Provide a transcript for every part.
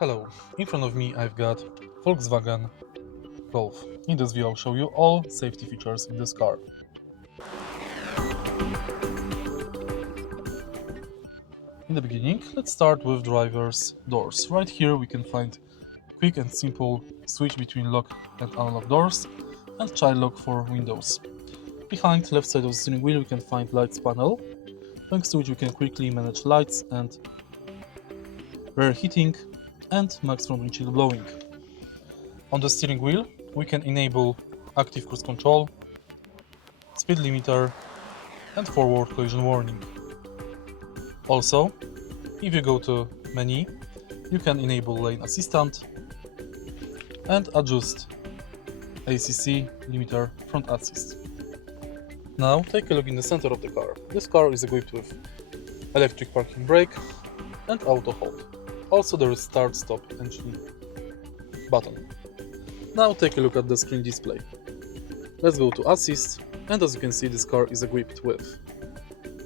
Hello, in front of me I've got Volkswagen Golf. In this video I'll show you all safety features in this car. In the beginning, let's start with driver's doors. Right here we can find quick and simple switch between lock and unlock doors and child lock for windows. Behind left side of the steering wheel we can find lights panel, thanks to which we can quickly manage lights and rear heating and max front windshield blowing. On the steering wheel we can enable active cruise control, speed limiter and forward collision warning. Also, if you go to menu, you can enable lane assistant and adjust ACC limiter front assist. Now take a look in the center of the car. This car is equipped with electric parking brake and auto hold. Also there is start stop engine button. Now take a look at the screen display. Let's go to assist, and as you can see this car is equipped with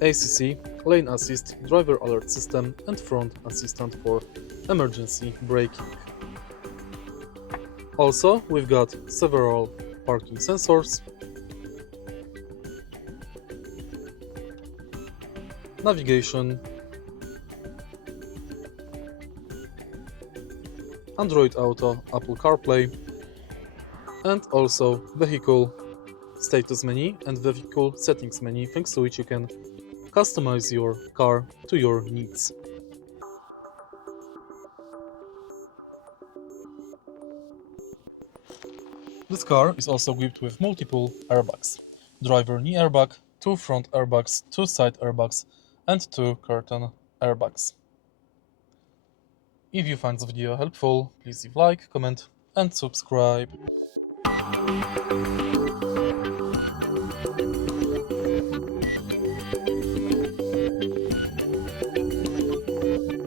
ACC, lane assist, driver alert system and front assistant for emergency braking. Also we've got several parking sensors, navigation, Android Auto, Apple CarPlay, and also vehicle status menu and vehicle settings menu, thanks to which you can customize your car to your needs. This car is also equipped with multiple airbags: driver knee airbag, 2 front airbags, 2 side airbags and 2 curtain airbags. If you find this video helpful, please leave like, comment and subscribe.